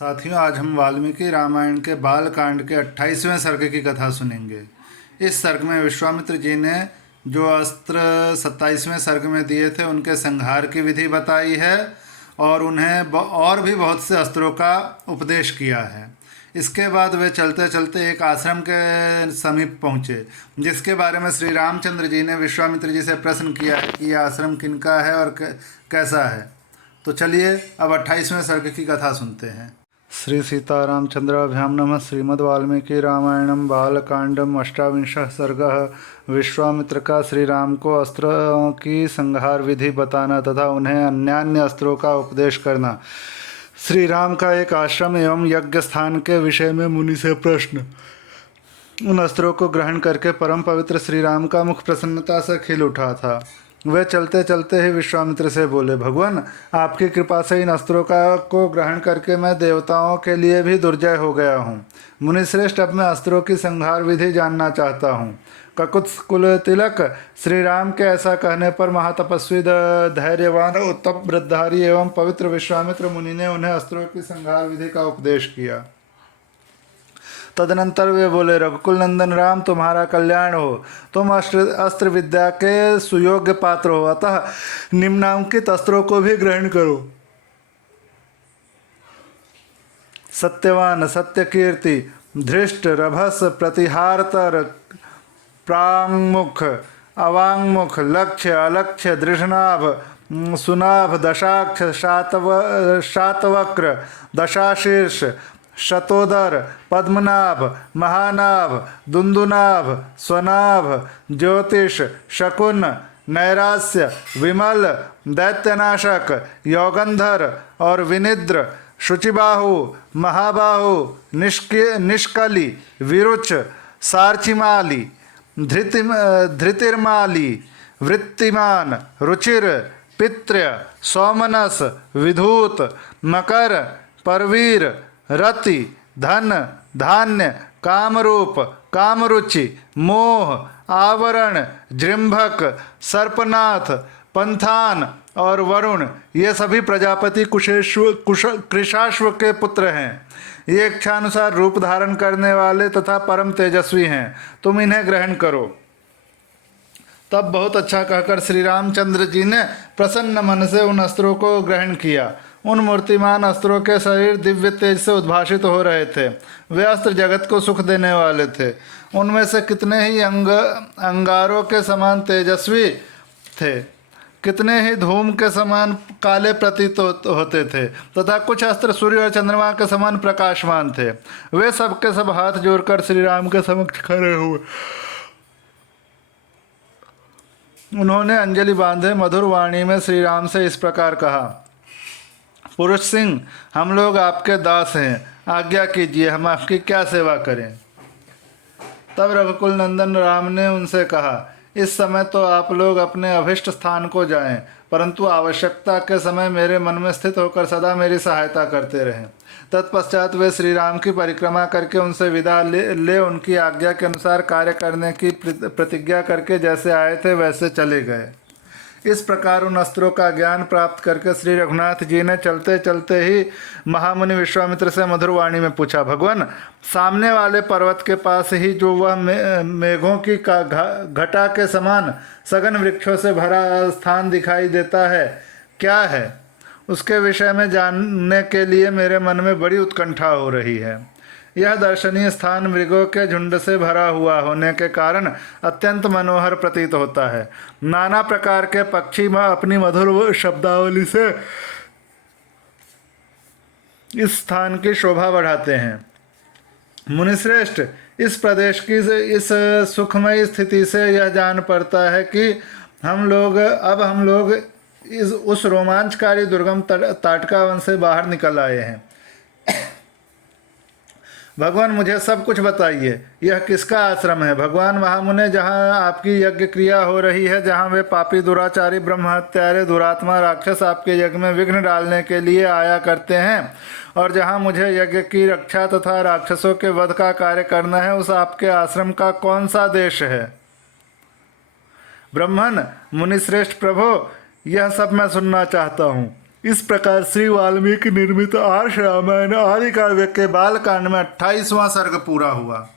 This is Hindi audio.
साथियों, आज हम वाल्मीकि रामायण के बालकांड के 28वें सर्ग की कथा सुनेंगे। इस सर्ग में विश्वामित्र जी ने जो अस्त्र 27वें सर्ग में दिए थे उनके संहार की विधि बताई है और उन्हें और भी बहुत से अस्त्रों का उपदेश किया है। इसके बाद वे चलते चलते एक आश्रम के समीप पहुँचे, जिसके बारे में श्री रामचंद्र जी ने विश्वामित्र जी से प्रश्न किया कि यह आश्रम किनका है और कैसा है। तो चलिए अब 28वें सर्ग की कथा सुनते हैं। श्री सीतारामचंद्राभ्यां नमः। श्रीमद् वाल्मीकि रामायणम बालकांडम 28वां सर्ग। विश्वामित्र का श्री राम को अस्त्रों की संहार विधि बताना तथा उन्हें अन्यान्य अस्त्रों का उपदेश करना। श्री राम का एक आश्रम एवं यज्ञ स्थान के विषय में मुनि से प्रश्न। उन अस्त्रों को ग्रहण करके परम पवित्र श्री राम का मुख प्रसन्नता से खिल उठा था। वे चलते चलते ही विश्वामित्र से बोले, भगवान, आपकी कृपा से इन अस्त्रों को ग्रहण करके मैं देवताओं के लिए भी दुर्जय हो गया हूँ। मुनिश्रेष्ठ, अब मैं अस्त्रों की संहार विधि जानना चाहता हूँ। ककुत्स कुल तिलक श्री राम के ऐसा कहने पर महातपस्वी धैर्यवान उत्तम वृद्धारी एवं पवित्र विश्वामित्र मुनि ने उन्हें अस्त्रों की संहार विधि का उपदेश किया। तदनंतर वे बोले, रघुकुल नंदन राम, तुम्हारा कल्याण हो। तुम अस्त्र विद्या के सुयोग्य पात्र हो, अतः निम्नांकित अस्त्रों को भी ग्रहण करो। सत्यवान, सत्यकीर्ति, धृष्ट, रभस, प्रतिहारतर, प्रांगमुख, अवांगमुख, लक्ष्य, अलक्ष्य, दृढ़नाभ, सुनाभ, दशाक्ष, शातवक्र, दशाशीर्ष, शतोदर, पद्मनाभ, महानाभ, दुंदुनाभ, स्वनाभ, ज्योतिष, शकुन, नैरास्य, विमल, दैत्यनाशक, योगंधर और विनिद्र, शुचिबाहु, महाबाहु, निष्कली, विरुच, सार्चिमाली, धृतिर्माली, वृत्तिमान, रुचिर, पित्र्य, सौमनस, विधूत, मकर, परवीर, रति, धन, धान्य, कामरूप, कामरुचि, मोह, आवरण, जृंभक, सर्पनाथ, पंथान और वरुण, ये सभी प्रजापति कृशाश्व के पुत्र हैं। ये इच्छानुसार रूप धारण करने वाले तथा परम तेजस्वी हैं। तुम इन्हें ग्रहण करो। तब बहुत अच्छा कहकर श्री रामचंद्र जी ने प्रसन्न मन से उन अस्त्रों को ग्रहण किया। उन मूर्तिमान अस्त्रों के शरीर दिव्य तेज से उद्भाषित हो रहे थे। वे अस्त्र जगत को सुख देने वाले थे। उनमें से कितने ही अंगारों के समान तेजस्वी थे, कितने ही धूम के समान काले प्रतीत होते थे तथा कुछ अस्त्र सूर्य और चंद्रमा के समान प्रकाशमान थे। वे सब के सब हाथ जोड़कर श्री राम के समक्ष खड़े हुए। उन्होंने अंजलि बांधे मधुर वाणी में श्री राम से इस प्रकार कहा, पुरुष सिंह, हम लोग आपके दास हैं, आज्ञा कीजिए, हम आपकी क्या सेवा करें। तब रघुकुल नंदन राम ने उनसे कहा, इस समय तो आप लोग अपने अभिष्ट स्थान को जाएं, परंतु आवश्यकता के समय मेरे मन में स्थित होकर सदा मेरी सहायता करते रहें। तत्पश्चात वे श्री राम की परिक्रमा करके उनसे विदा ले उनकी आज्ञा के अनुसार कार्य करने की प्रतिज्ञा करके जैसे आए थे वैसे चले गए। इस प्रकार उन अस्त्रों का ज्ञान प्राप्त करके श्री रघुनाथ जी ने चलते चलते ही महामुनि विश्वामित्र से मधुर वाणी में पूछा, भगवान, सामने वाले पर्वत के पास ही जो वह मेघों की घटा के समान सघन वृक्षों से भरा स्थान दिखाई देता है, क्या है? उसके विषय में जानने के लिए मेरे मन में बड़ी उत्कंठा हो रही है। यह दर्शनीय स्थान मृगों के झुंड से भरा हुआ होने के कारण अत्यंत मनोहर प्रतीत होता है। नाना प्रकार के पक्षी अपनी मधुर शब्दावली से इस स्थान की शोभा बढ़ाते हैं। मुनिश्रेष्ठ, इस प्रदेश की इस सुखमय स्थिति से यह जान पड़ता है कि हम लोग उस रोमांचकारी दुर्गम ताटका वन से बाहर निकल आए हैं। भगवान, मुझे सब कुछ बताइए, यह किसका आश्रम है? भगवान महामुने, जहाँ आपकी यज्ञ क्रिया हो रही है, जहाँ वे पापी दुराचारी ब्रह्महत्यारे दुरात्मा राक्षस आपके यज्ञ में विघ्न डालने के लिए आया करते हैं, और जहाँ मुझे यज्ञ की रक्षा तथा राक्षसों के वध का कार्य करना है, उस आपके आश्रम का कौन सा देश है? ब्रह्मन, मुनिश्रेष्ठ प्रभो, यह सब मैं सुनना चाहता हूँ। इस प्रकार श्री वाल्मीकि निर्मित आर्ष रामायण आदि काव्य के बालकांड में 28वां सर्ग पूरा हुआ।